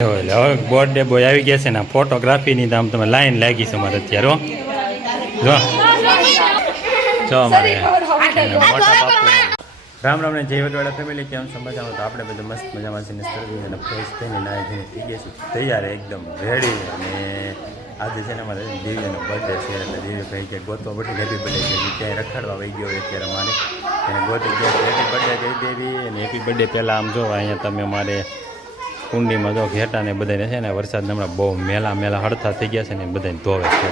હવે birthday boy આવી ગયા છે ને ફોટોગ્રાફીની તો આમ તમે લાઈન લાગી છે અમારે અત્યારે જો અમારે મોટા બાપુ રામ રામ ને જય વડવાળા ફેમિલી કેમ સમજાવો તો આપણે બધા મસ્ત મજામાં છે ને સર્વી અને ફ્રેશ થઈને નાય થઈને થઈ ગયા છે તૈયાર એકદમ રેડી અને આજે છે ને અમારે દિવ્યનો બર્થડે છે એટલે દિવ્યભાઈ કે ગોતવા બધી હેપી બર્થડે છે ક્યાંય રખડવા વહી ગયો અત્યારે અમારે એને ગોતી ગયા હેપી બર્થડે કહી દેવી અને હેપી બર્થડે પહેલાં આમ જો અહીંયા તમે અમારે કુંડીમાં જો ઘેટા ને બધાને છે ને વરસાદ હમણાં બહુ મેલા હળતા થઈ ગયા છે ને બધાને ધોવે છે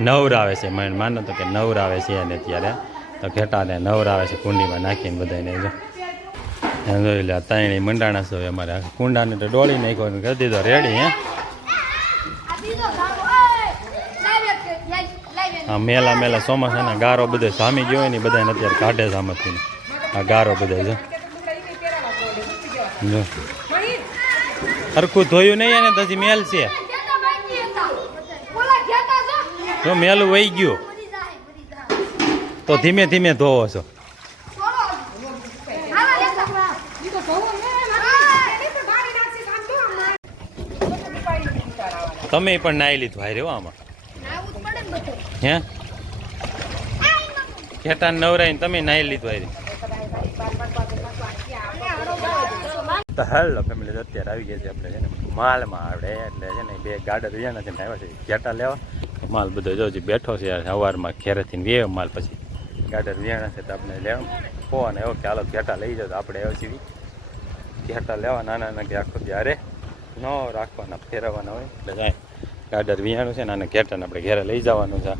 નવરાવે છે માનો તો કે નવરાવે છે અને અત્યારે તો ઘેટાને નવરાવે છે કુંડીમાં નાખીને બધાને જો જોઈ લે તાણી મંડાણા છે અમારે કુંડાને તો ડોળી નાખ્યો કરી દીધો રેડી હે હા મેલા ચોમાસાના ગારો બધો જામી ગયો હોય ને બધાને અત્યારે કાઢે છે આમાંથી આ ગારો બધા જો હરખું ધોયું નહીં અને પછી મેલ છે જો મેલું વહી ગયું તો ધીમે ધીમે ધોવો છો તમે પણ નાઈ લીધું હારે આમાં હે ખેટા નવરાઈને તમે નાઈ લીધું હારે તો હેલો ફેમિલી અત્યારે આવી ગયા છે આપણે છે ને માલમાં આવડે એટલે છે ને બે ગાડા રહ્યા નથી આવ્યા છે ઘેટા લેવા માલ બધો જો બેઠો છે સવારમાં ઘેરેથી વેવ માલ પછી ગાડા વેણા છે તો આપણે લેવા ફોન એવો કે હાલો ઘેટા લઈ જાઓ તો આપણે એવો છીએ ઘેટા લેવા નાના કે આખો ત્યારે ન રાખવાના ફેરવવાના હોય એટલે જાય ગાડર વિયાણું છે ને આને ઘેટાને આપણે ઘેરે લઈ જવાનું છે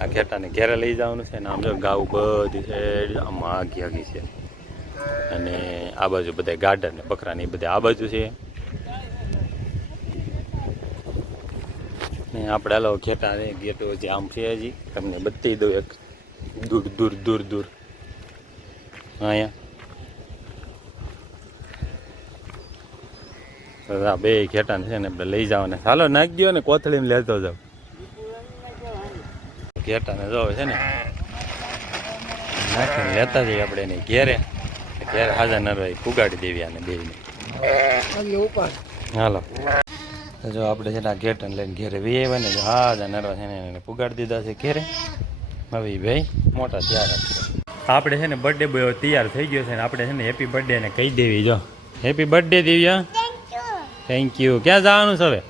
આ ઘેટાને ઘેરે લઈ જવાનું છે ને આમ જો ગાઉ બધી છે આમ આગી છે અને આ બાજુ બધા ગાર્ડન ને બકરાની બધા આ બાજુ છે ને આપણે હાલો ઘેટા ને ગેટો જે આમ છે હજી તમને બતાવી દઉં એક દૂર અહીંયા બે ઘેટાને છે ને આપણે લઈ જવાના હાલો નાખી દો ને કોથળીમાં લેતો જાવ ઘેટાને જો છે ને નાખીને લેતા જઈએ આપણે એને ઘેરે હાજર ન રહી પુગાડી દેવી આને બેને હાલો જો આપણે છે ને આ ઘેટાને લઈને ઘેરે વીએ ને જો હાજર નરવા છે ને એને પુગાડી દીધા છે ઘેરે હવે ભાઈ મોટા તૈયાર રાખશે આપણે છે ને બર્થડે બોય તૈયાર થઈ ગયો છે ને આપણે છે ને હેપી બર્થડે ને કહી દેવી જો happy birthday Divya thank you ક્યાં જવાનું છે હવે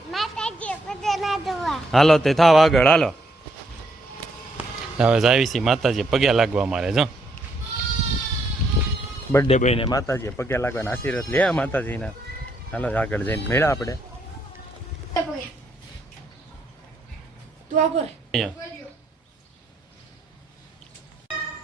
હાલો તે થાવ આગળ હાલો હવે જાવીસી માતાજી પગે લાગવા મારે જો બર્થડે બોયને માતાજી પગે લાગવાના આશીર્વાદ લે માતાજીના હાલો આગળ જઈને મેળા આપણે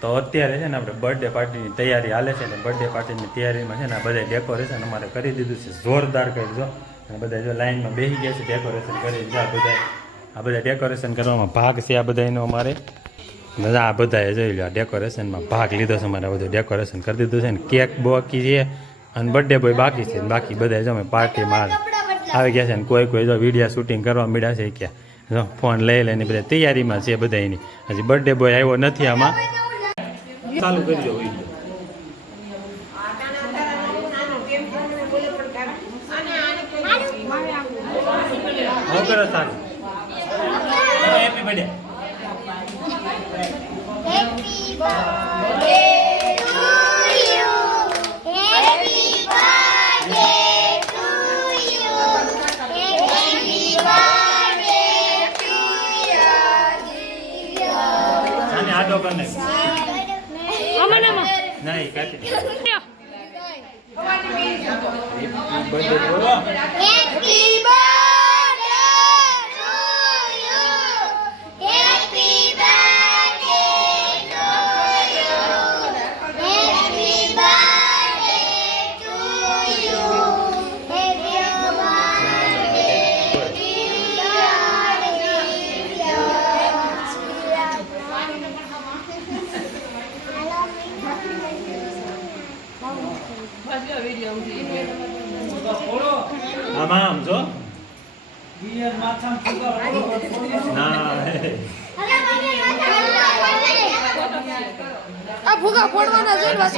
તો અત્યારે છે ને આપણે બર્થડે પાર્ટીની તૈયારી હાલે છે ને બર્થડે પાર્ટીની તૈયારીમાં છે ને બધા ડેકોરેશન અમારે કરી દીધું છે જોરદાર કરજો અને બધા જો લાઈનમાં બેસી ગયા છે ડેકોરેશન કરી આ બધા ડેકોરેશન કરવામાં ભાગ છે આ બધાનો અમારે આ બધાએ જોઈ લો ડેકોરેશનમાં ભાગ લીધો છે અમારે બધું ડેકોરેશન કરી દીધું છે ને કેક બાકી છે અને બર્થડે બોય બાકી છે બાકી બધા જો અમે પાર્ટીમાં આવી ગયા છે ને કોઈ જો વિડીયો શૂટિંગ કરવા મળ્યા છે ક્યાં જો ફોન લઈ લઈને બધા તૈયારીમાં છે બધા એની હજી બર્થડે બોય આવ્યો નથી આમાં ચાલુ કરી દો હેપી બર્થડે આડો કરને નહીં કાપી દે હેપી બર્થડે બોલો happy birthday to you happy birthday to you happy birthday to you happy આમાં આમ જો ના આ ભૂગા ફોડવાના છે બસ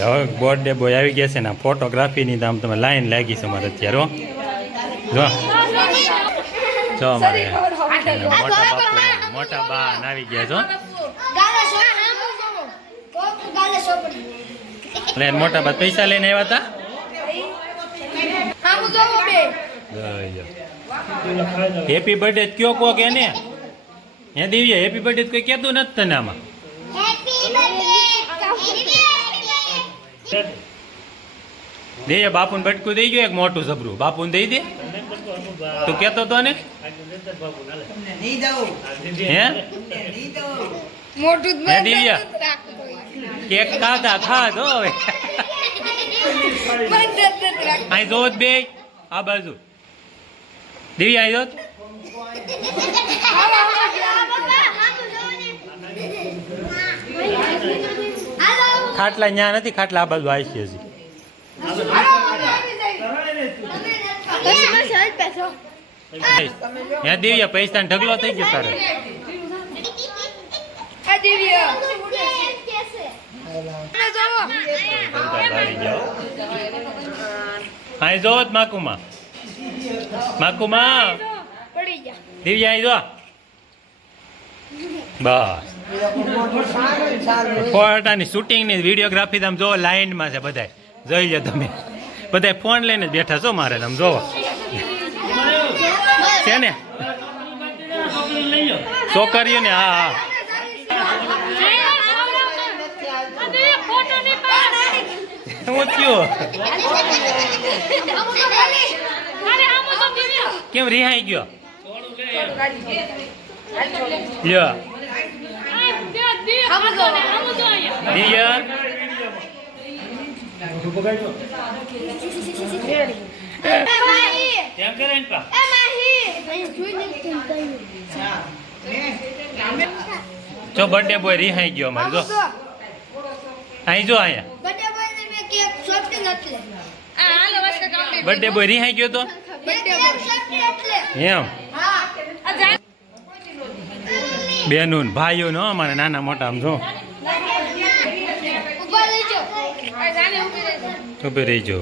હવે બર્થડે બોય આવી ગયા છે ને ફોટોગ્રાફીની તો આમ તમે લાઈન લાગી છે મારે અત્યારે હો. જો અમારે મોટા બા આવી ગયા છો એટલે મોટા બા પૈસા લઈને આવ્યા હતા હેપી બર્થડે કયો કો કે ને હે દિવ્ય હેપી બર્થડે કોઈ કહેતું નથી તને આમાં દે બાપુને બટકું દઈ ગયો એક મોટું સબરું બાપુને દઈ દે તું કેતો તો ને હે મોટું હે દિવ્ય કેક ખાધા ખાધો હવે અહીં જોત બે આ બાજુ દિવ્યા અહીં જોત ખાટલા ન્યા નથી ખાટલા આ બાજુ આવી છે હજી હે દિવ્યા પૈસા ઢગલો થઈ ગયો તારે અહીં જોત માકુમાં દિવ્યા અહીં જો બસ ફોટાની શૂટિંગ ની વિડીયોગ્રાફી તમે જોવો લાઈનમાં છે બધા જોઈ લો તમે બધા ફોન લઈને જ બેઠા છો મારે તમે જોવો છે ને છોકરીઓ ને હા હા હું થયું કેમ રિહાઈ ગયો લ્યો દિવ્યા કેમ કરે ને પા જો બર્થડે બોય રિહાઈ ગયો અમારે જો અહીં જો અહીંયા બર્થડે બોય રિહાઈ ગયો તો એમ બેનું ભાઈઓ નો અમારે નાના મોટા આમ જો ઉભી રહી જો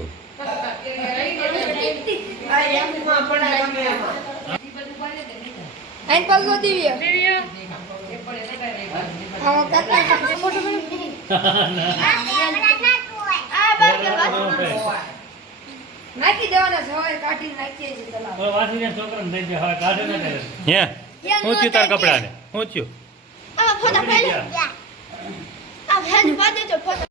નાખી દેવાના છે હવે કાઢી નાખીએ છીએ તલાવ હે હું થયું તાર કપડા ને હું થયું આ ફોટા પાડી આ ફોટા પાડી જો ફોટા